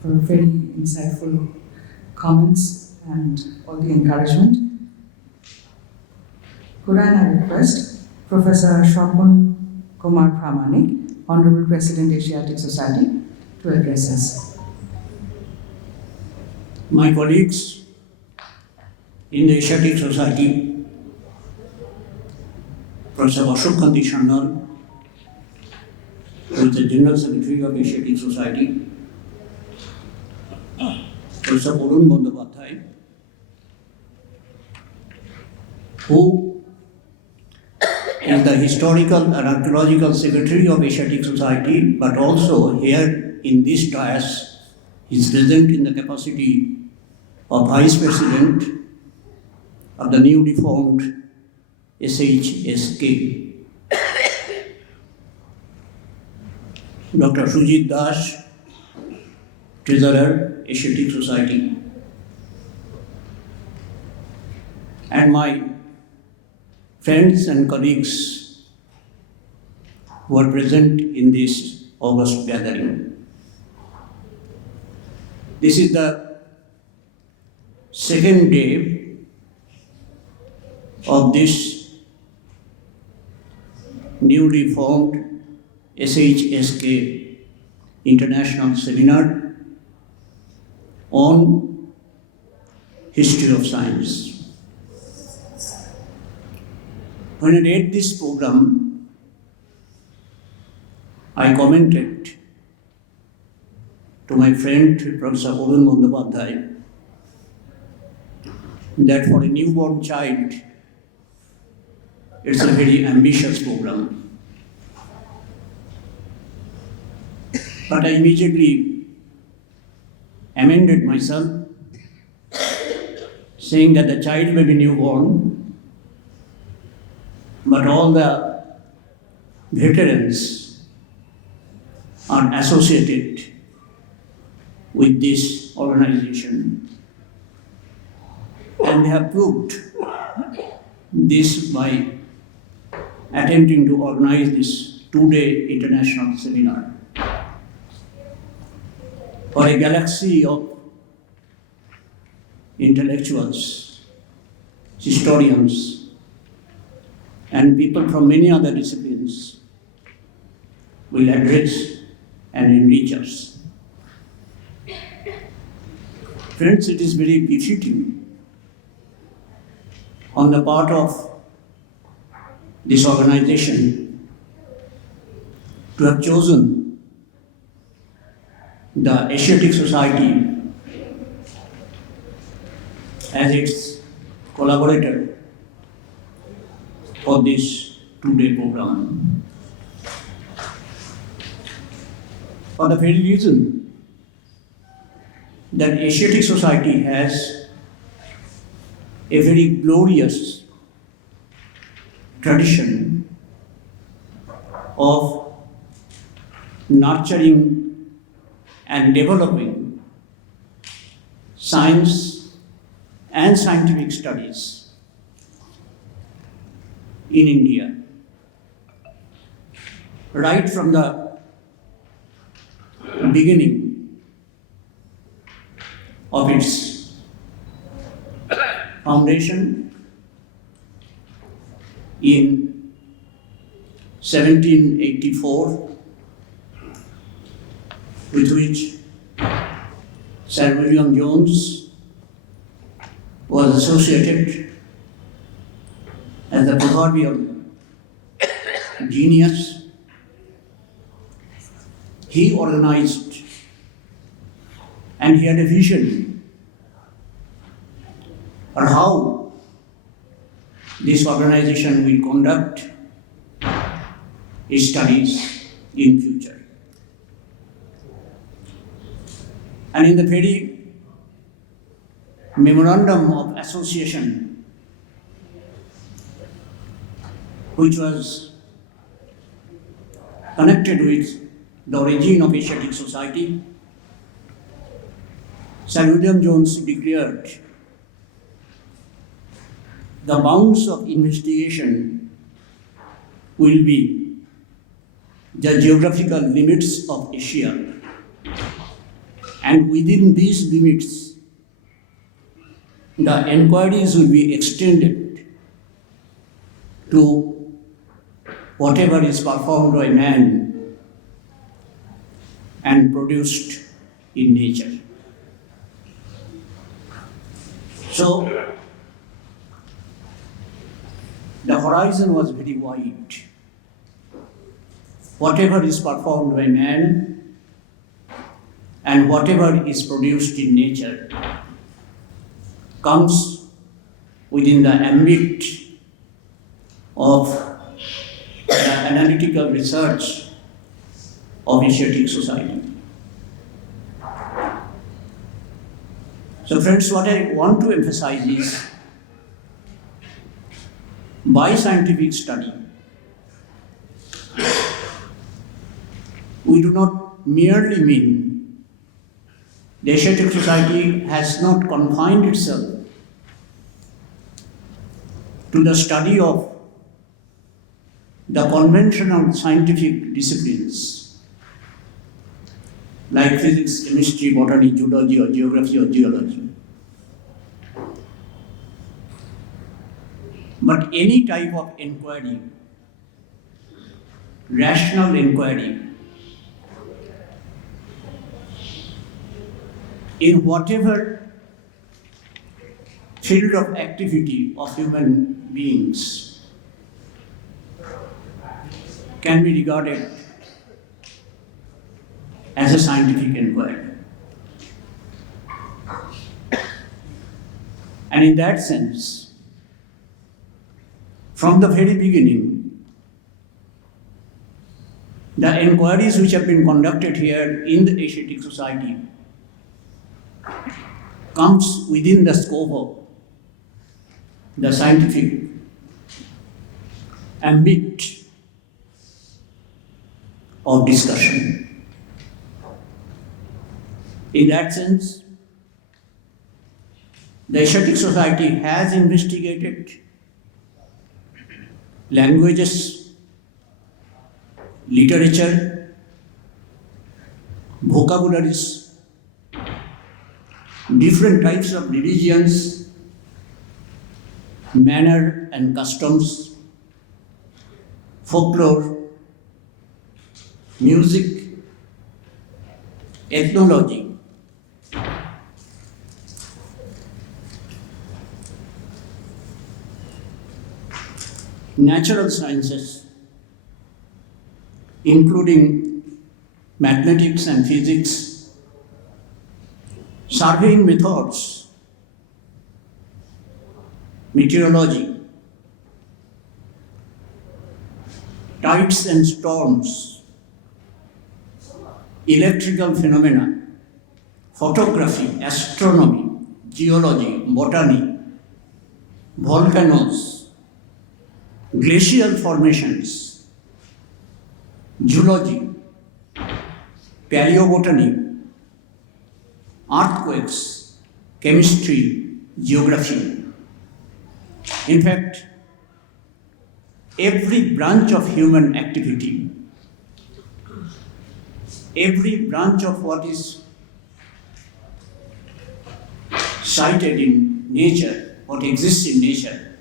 for very insightful comments and all the encouragement. Could I now request Professor Swapan Kumar Pramanik, Honorable President, Asiatic Society, to address us. My colleagues in the Asiatic Society, Professor Ashok Sharnal, who is the General Secretary of Asiatic Society, Professor Arun Bandyopadhyay, who is the Historical and Archaeological Secretary of Asiatic Society, but also here in this dais, he is present in the capacity of Vice President of the newly formed SHSK. Dr. Sujit Das, Treasurer, Asiatic Society, and my friends and colleagues who are present in this August gathering. This is the second day of this newly formed SHSK International Seminar on History of Science. When I read this program, I commented to my friend Professor Arun Bandyopadhyay that for a newborn child, it's a very ambitious program. But I immediately amended myself, saying that the child may be newborn, but all the veterans are associated with this organization, and they have proved this by attempting to organize this two-day international seminar for a galaxy of intellectuals, historians, and people from many other disciplines will address and enrich us. Friends, it is very befitting on the part of this organization to have chosen the Asiatic Society as its collaborator for this two-day program. For the very reason that Asiatic Society has a very glorious tradition of nurturing and developing science and scientific studies in India. Right from the beginning of its foundation in 1784, with which Sir William Jones was associated as the proverbial genius. He organized and he had a vision on how this organization will conduct its studies in future. And in the very memorandum of association, which was connected with the origin of Asiatic Society, Sir William Jones declared the bounds of investigation will be the geographical limits of Asia And within these limits, the inquiries will be extended to whatever is performed by man and produced in nature. So, the horizon was very wide. Whatever is performed by man and whatever is produced in nature comes within the ambit of the analytical research of Asiatic society. So friends, what I want to emphasize is, by scientific study, we do not merely mean the Asiatic society has not confined itself to the study of the conventional scientific disciplines like physics, chemistry, botany, zoology, or geography, or geology. But any type of inquiry, rational inquiry, in whatever field of activity of human beings, can be regarded as a scientific inquiry. And in that sense, from the very beginning, the inquiries which have been conducted here in the Asiatic society comes within the scope of the scientific ambit of discussion. In that sense, the Asiatic society has investigated languages, literature, vocabularies, different types of religions, manner and customs, folklore, music, ethnology, natural sciences, including mathematics and physics, surveying methods, meteorology, tides and storms, electrical phenomena, photography, astronomy, geology, botany, volcanoes, glacial formations, zoology, paleobotany, earthquakes, chemistry, geography. In fact, every branch of human activity, every branch of what is cited in nature, what exists in nature,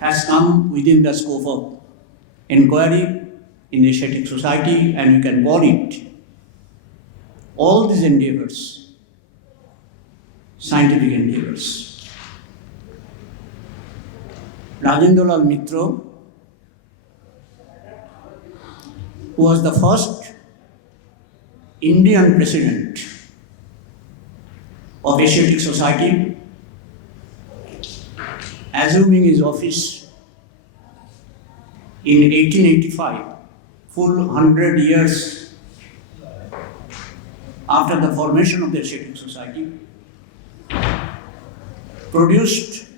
has come within the scope of inquiry in Asiatic society, and we can call it all these endeavors scientific endeavors. Rajendralal Mitra, who was the first Indian president of Asiatic society, assuming his office in 1885, full 100 years after the formation of the Asiatic society, produced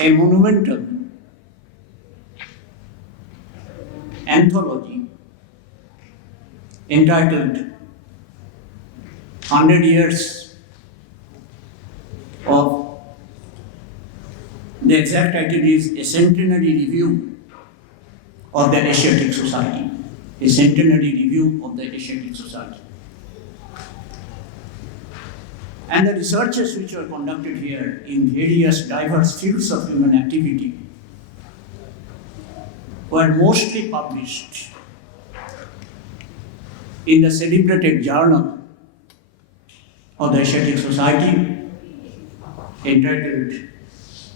a monumental anthology entitled 100 Years of, the exact title is A Centenary Review of the Asiatic Society. a centenary review of the Asiatic Society. And the researches which were conducted here in various diverse fields of human activity were mostly published in the celebrated journal of the Asiatic Society entitled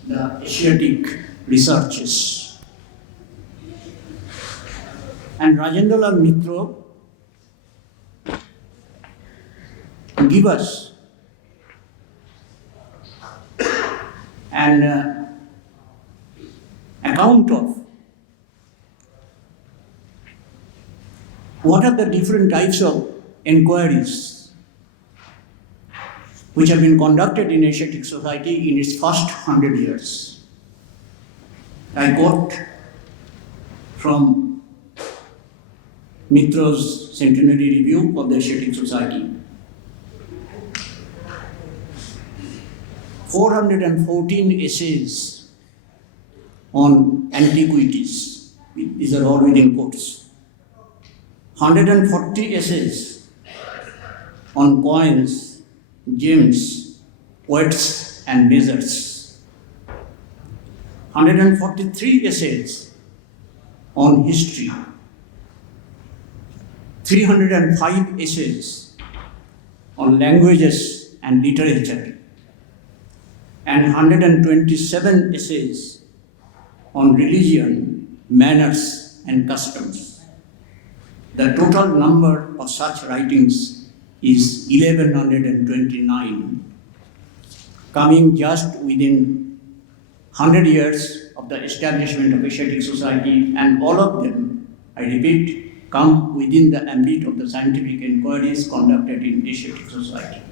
the Asiatic Researches. And Rajendralal Mitra give us an account of what are the different types of inquiries which have been conducted in Asiatic Society in its first 100 years. I quote from Mitra's centenary review of the Asiatic Society. 414 essays on antiquities, these are all within quotes. 140 essays on coins, gems, weights and measures. 143 essays on history. 305 essays on languages and literature. And 127 essays on religion, manners and customs. The total number of such writings is 1129, coming just within 100 years of the establishment of Asiatic Society, and all of them, I repeat, come within the ambit of the scientific inquiries conducted in Asiatic Society.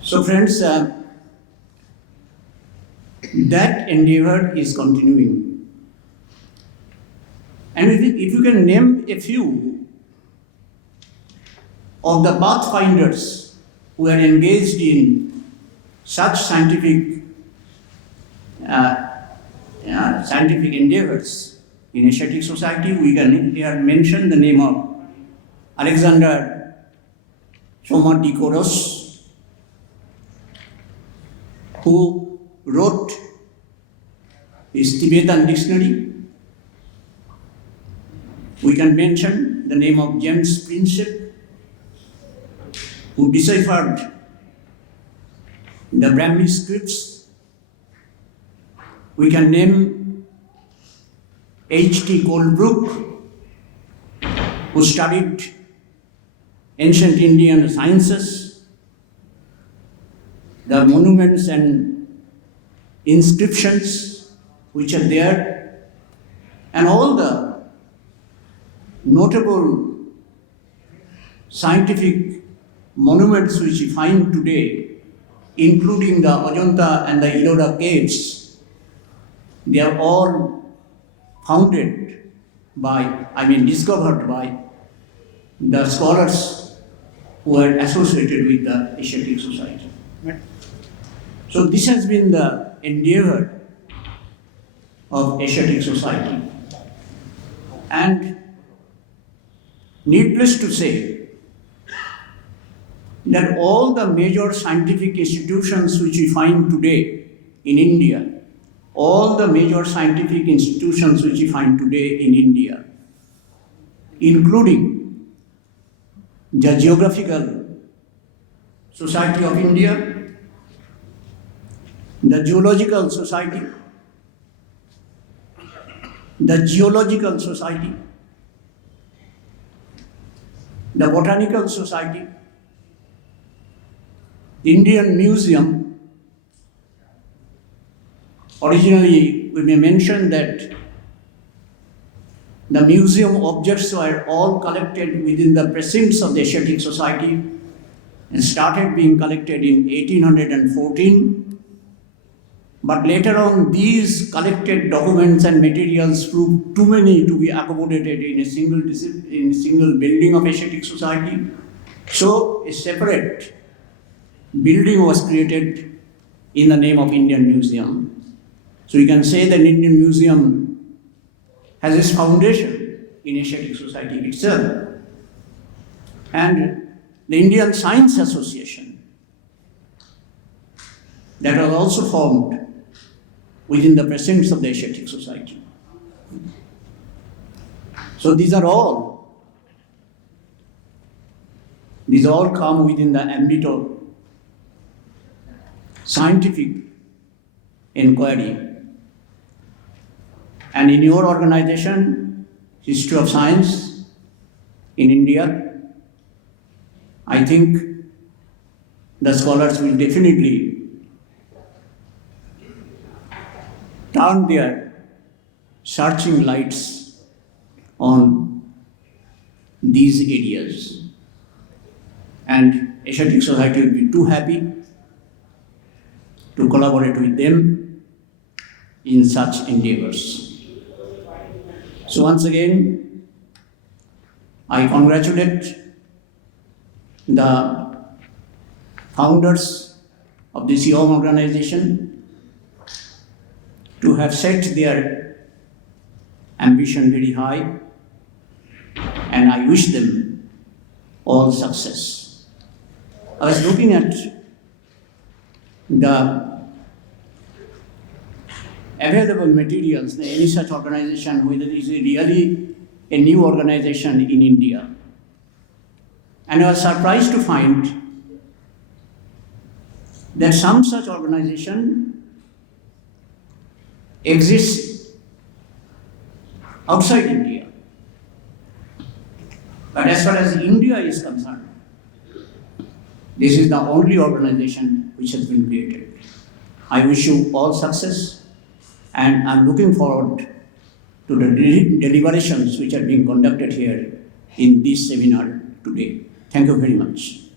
So friends, that endeavor is continuing. And if you can name a few of the pathfinders who are engaged in such scientific endeavors in Asiatic Society, we can here mention the name of Alexander Somatikoros, who wrote his Tibetan dictionary. We can mention the name of James Prinsep, who deciphered the Brahmi scripts. We can name H.T. Colebrooke, who studied ancient Indian sciences, the monuments and inscriptions which are there, and all the notable scientific monuments which we find today, including the Ajanta and the Ellora caves. They are all discovered by the scholars who are associated with the Asiatic Society. So this has been the endeavor of Asiatic Society. And needless to say that all the major scientific institutions which we find today in India, including the Geographical Society of India, the Geological Society, the Botanical Society, the Indian Museum. Originally, we may mention that the museum objects were all collected within the precincts of the Asiatic Society and started being collected in 1814. But later on, these collected documents and materials proved too many to be accommodated in a single building of Asiatic Society. So a separate building was created in the name of Indian Museum. So you can say that Indian Museum has its foundation in Asiatic Society itself. And the Indian Science Association, that was also formed within the precincts of the Asiatic Society. So these all come within the ambit of scientific inquiry. And in your organization, History of Science in India, I think the scholars will definitely turn their searching lights on these areas. And Asiatic Society will be too happy to collaborate with them in such endeavors. So once again, I congratulate the founders of this young organization to have set their ambition very high, and I wish them all success. I was looking at the available materials in any such organization, whether it is really a new organization in India. And I was surprised to find that some such organization exists outside India. But as far as India is concerned, this is the only organization which has been created. I wish you all success, and I'm looking forward to the deliberations which are being conducted here in this seminar today. Thank you very much.